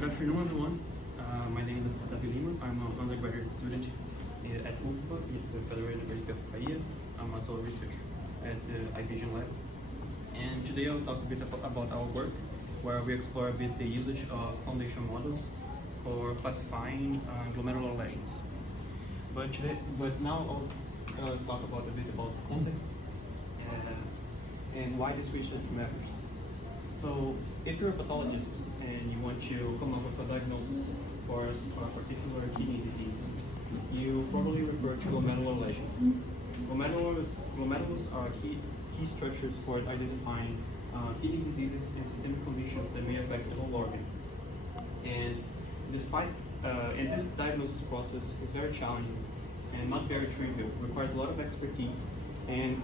Good afternoon, everyone. My name is Lima. I'm an undergraduate student at UFBA, the Federal University of Bahia. I'm also a researcher at the iVision Lab. And today I'll talk a bit about our work, where we explore a bit the usage of foundation models for classifying glomerular lesions. But now I'll talk about a bit about the context and why this research matters. So, if you're a pathologist and you want to come up with a diagnosis for a particular kidney disease, you probably refer to glomerular lesions. Glomerulars are key structures for identifying kidney diseases and systemic conditions that may affect the whole organ. And this diagnosis process is very challenging and not very trivial. It requires a lot of expertise, and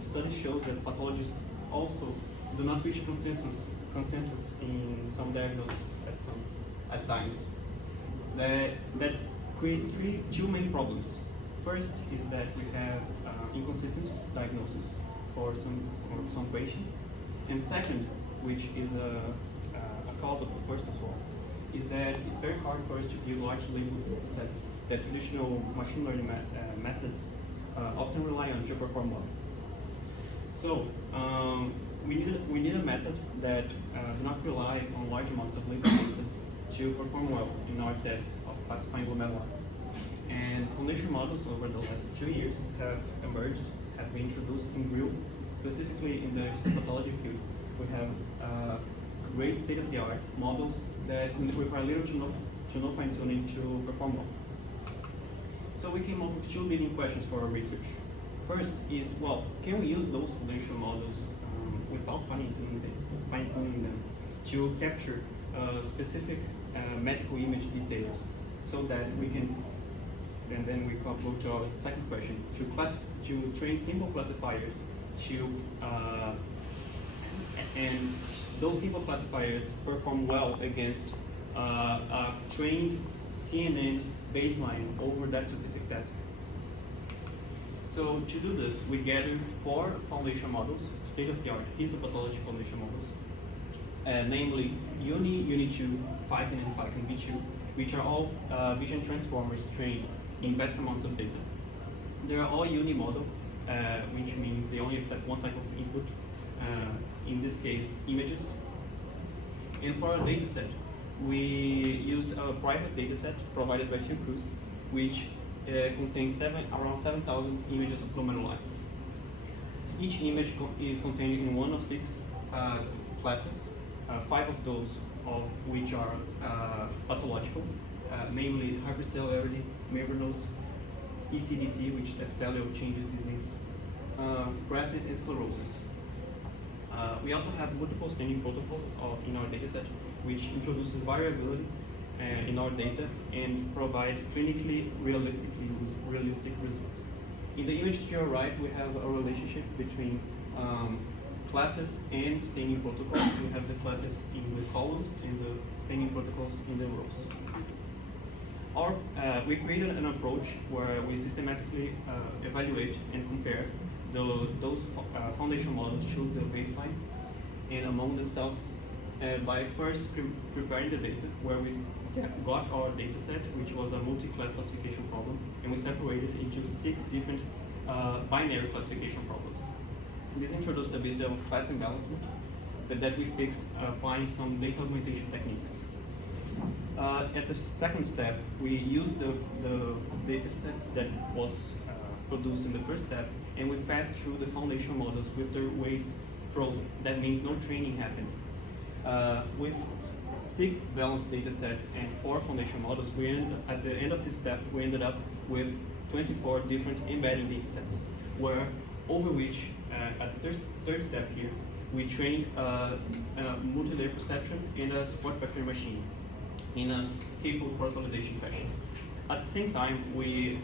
studies show that pathologists also do not reach a consensus in some diagnoses at times. That creates two main problems. First is that we have inconsistent diagnosis for some patients, and second, which is a cause of the first as well, is that it's very hard for us to give large label sets that traditional machine learning methods often rely on to perform well. So we need a method that does not rely on large amounts of label data to perform well in our test of classifying glomeruli. And foundation models over the last 2 years have been introduced in GRIL, specifically in the histopathology field. We have great state-of-the-art models that require little to no fine-tuning to perform well. So we came up with two leading questions for our research. First is, well, can we use those foundation models without fine-tuning them to capture specific medical image details, so that we can, and then we go to our second question, to train simple classifiers and those simple classifiers perform well against a trained CNN baseline over that specific task. So to do this, we gathered 4 foundation models, state-of-the-art histopathology foundation models, namely UNI, UNI2, FICAN, and FICAN V2, which are all vision transformers trained in vast amounts of data. They are all UNI model, which means they only accept one type of input, in this case, images. And for our data set, we used a private data set provided by Fiocruz, which contains around 7,000 images of glomeruli. Each image is contained in one of 6 classes, 5 of those of which are pathological, namely hypercellularity, membranous, ECDC, which is epithelial changes disease, crescent, and sclerosis. We also have multiple staining protocols in our dataset, which introduces variability in our data and provide clinically realistic results. In the image to your right, we have a relationship between classes and staining protocols. We have the classes in the columns and the staining protocols in the rows. We created an approach where we systematically evaluate and compare those foundation models to the baseline and among themselves by first preparing the data, where we got our data set, which was a multi-class classification problem, and we separated it into 6 different binary classification problems. This introduced a bit of class embellishment, but that we fixed applying some data augmentation techniques. At the second step, we used the data sets that was produced in the first step, and we passed through the foundation models with their weights frozen. That means no training happened. With 6 balanced data sets and 4 foundation models, at the end of this step, we ended up with 24 different embedding data sets, over which, at the third step here, we trained a multi-layer perception and a support vector machine in a k-fold cross-validation fashion. At the same time, we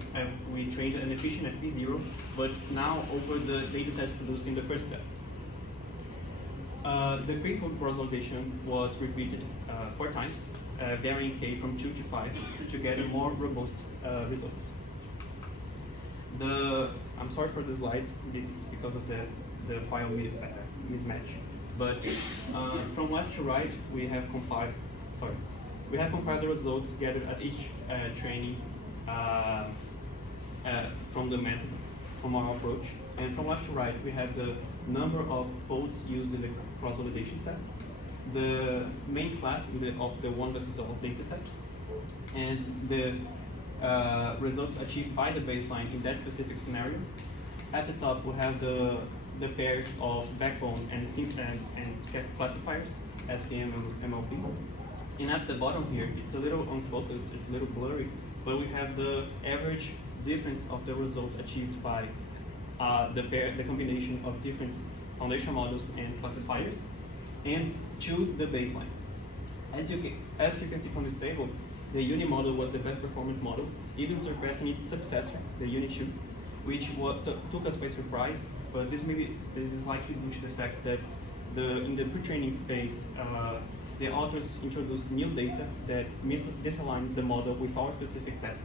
trained an efficient at P0, but now over the data sets produced in the first step. The k-fold cross-validation was repeated 4 times, varying k from 2 to 5 to get a more robust results. I'm sorry for the slides, it's because of the file mismatch. But from left to right, we have compiled, We have compiled the results gathered at each training from the method, from our approach. And from left to right, we have the number of folds used in the cross-validation step, the main class of the 1 versus all dataset, and the results achieved by the baseline in that specific scenario. At the top, we have the pairs of backbone and classifiers, SVM and MLP. And at the bottom here, it's a little unfocused, it's a little blurry, but we have the average difference of the results achieved by the combination of different foundation models and classifiers, and to the baseline. As you can see from this table, the UNI model was the best performant model, even surpassing its successor, the UNI 2, which took us by surprise. But this is likely due to the fact that in the pre-training phase, the authors introduced new data that disaligned the model with our specific task.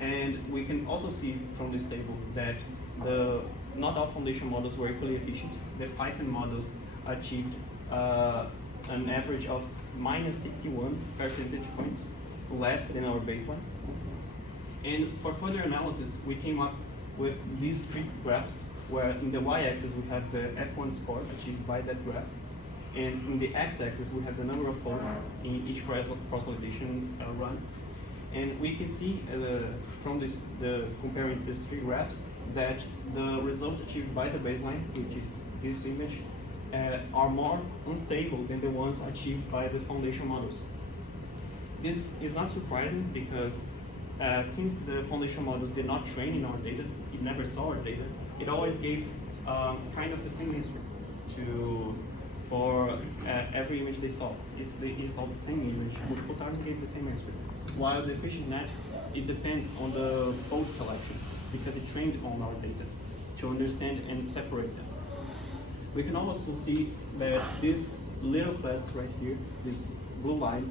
And we can also see from this table that not all foundation models were equally efficient. The FICAN models achieved an average of minus 61 percentage points less than our baseline. And for further analysis, we came up with these 3 graphs, where in the y-axis we have the F1 score achieved by that graph, and in the x-axis we have the number of folds in each cross-validation run. And we can see from comparing these 3 graphs that the results achieved by the baseline, which is this image, are more unstable than the ones achieved by the foundation models. This is not surprising because since the foundation models did not train in our data, it never saw our data, it always gave kind of the same answer for every image they saw. If they saw the same image multiple times, they gave the same answer. While the efficient net, it depends on the fold selection because it trained on our data to understand and separate them. We can also see that this little class right here, this blue line,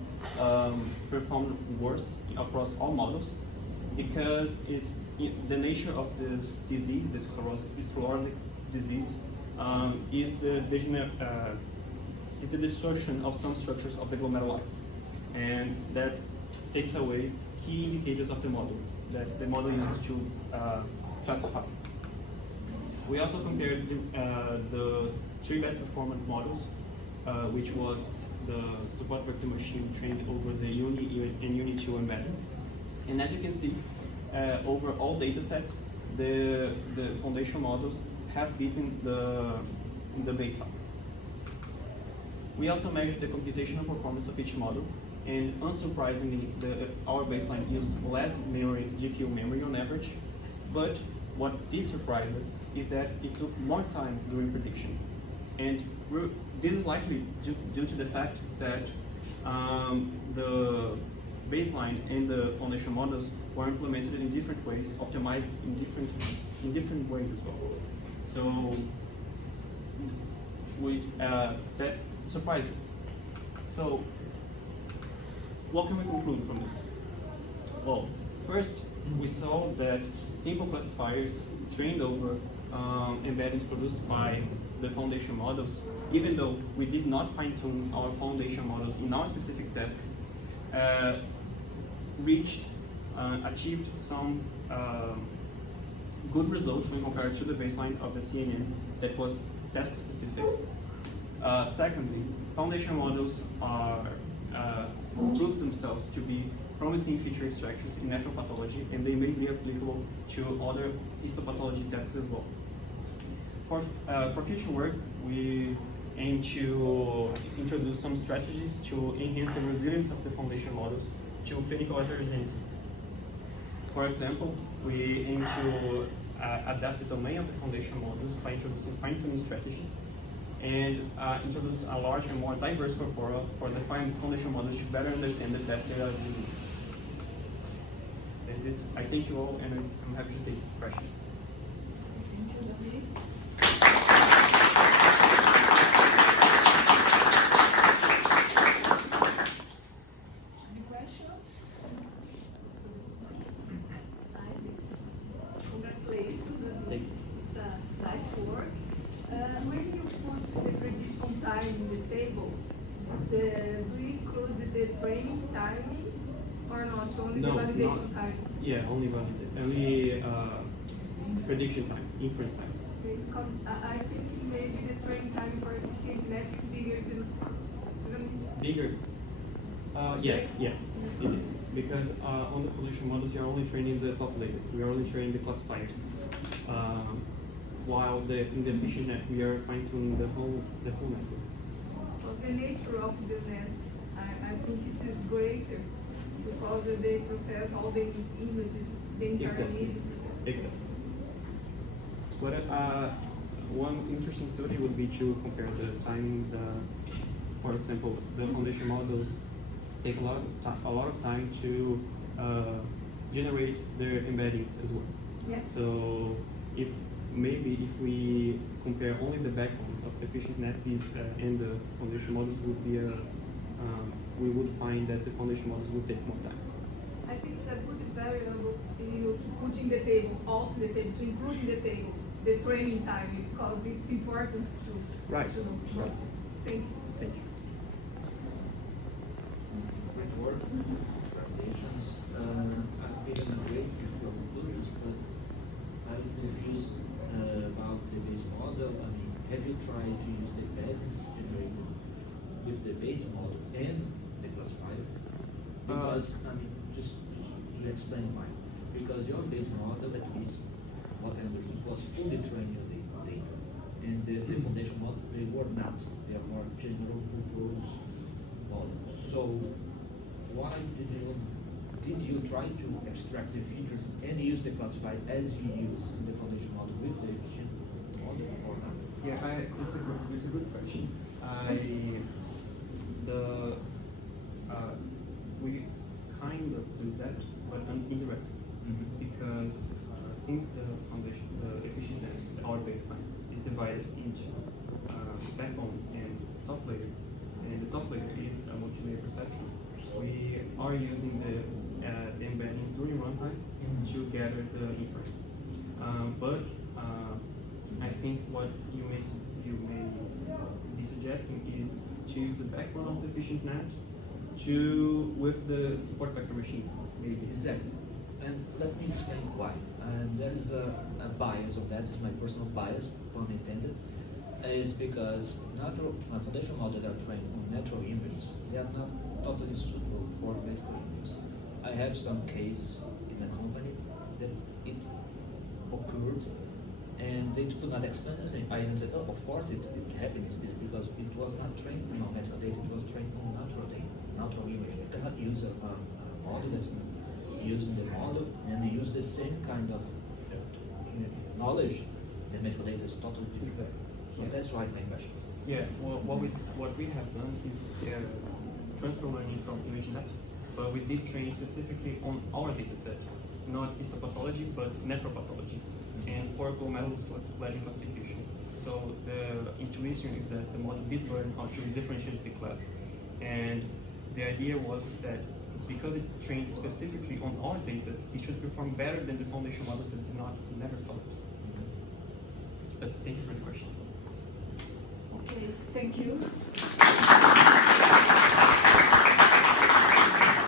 performed worse across all models because it's the nature of this disease, this sclerotic disease, is the destruction of some structures of the glomerular, and that takes away key indicators of the model that the model uses to classify. We also compared the 3 best performant models, which was the support vector machine trained over the UNI and UNI 2 embeddings. And as you can see, over all data sets, the foundation models have beaten the baseline. We also measured the computational performance of each model, and unsurprisingly, our baseline used less GPU memory on average, but what did surprise us is that it took more time during prediction. And this is likely due to the fact that the baseline and the foundation models were implemented in different ways, optimized in different ways as well. So that surprised us. So what can we conclude from this? Well, first, we saw that simple classifiers trained over embeddings produced by the foundation models, even though we did not fine-tune our foundation models in our specific task, achieved some good results when compared to the baseline of the CNN that was task-specific. Secondly, foundation models proved themselves to be promising feature extractions in natural pathology, and they may be applicable to other histopathology tasks as well. For future work, we aim to introduce some strategies to enhance the resilience of the foundation models to clinical heterogeneity. For example, we aim to adapt the domain of the foundation models by introducing fine-tuning strategies and introduce a large and more diverse corpora for the foundation models to better understand the tasks they are doing. I thank you all, and I'm happy to take questions. Thank you, David. Any questions? Congratulations, David. Thank you. It's a nice work. When you put the prediction time in the table, do you include the training time? or not? Only No, the validation not- time. Yeah, only prediction time, inference time. Okay, because I think maybe the training time for efficient net is bigger than Bigger. Yes, it is. Because on the foundation models, you're only training the top layer. We are only training the classifiers. While in the efficient net, we are fine tuning the whole network. Because the nature of the net, I think it is greater because they process all the images, the entire Exactly. image. Exactly. But one interesting study would be to compare the time. For example, the foundation models take a lot of time to generate their embeddings as well. Yes. So if we compare only the backbones of the efficient net and the foundation models, we would find that the foundation models would take more time. I think it's a good variable to put in the table, also the table, to include in the table the training time because it's important to Right. to know. Right. Thank you. Thank you. Great work, congratulations. I didn't agree with your conclusions, but I'm confused about the base model. I mean, have you tried to use the patterns generated with the base model and the classifier? Because, I mean, just to explain why. Because your base model, at least what I understood, was fully trained on the data. And the foundation model, they were not. They are more general purpose models. So why did you try to extract the features and use the classifier as you use in the foundation model with the efficient model or not? Yeah, it's a good question. We kind of do that, but indirectly, because since the foundation, the efficient net, our baseline is divided into backbone and top layer, and the top layer is a multi-layer perception. We are using the embeddings during runtime to gather the inference. But I think what you may be suggesting is to use the backbone of the efficient net with the support vector machine, maybe. Exactly. And let me explain why. And there is a bias of that, is my personal bias, pun intended, is because foundation models that are trained on natural images, they are not totally suitable for medical images. I have some case in a company that it occurred and they could not explain anything. I said, oh, of course it happens this because it was not trained on medical data, it was trained on natural data, natural image. You cannot use a model that's using the model and they use the same kind of knowledge. The medical data is totally different. Exactly. So that's why my question. Yeah, well, what we have done is transfer learning from ImageNet, but we did train specifically on our data set, not histopathology, but nephropathology, and for glomerular lesion classification. So the intuition is that the model did learn how to differentiate the class, and the idea was that because it trained specifically on our data, it should perform better than the foundation models that never saw it. But thank you for the question. Okay, thank you.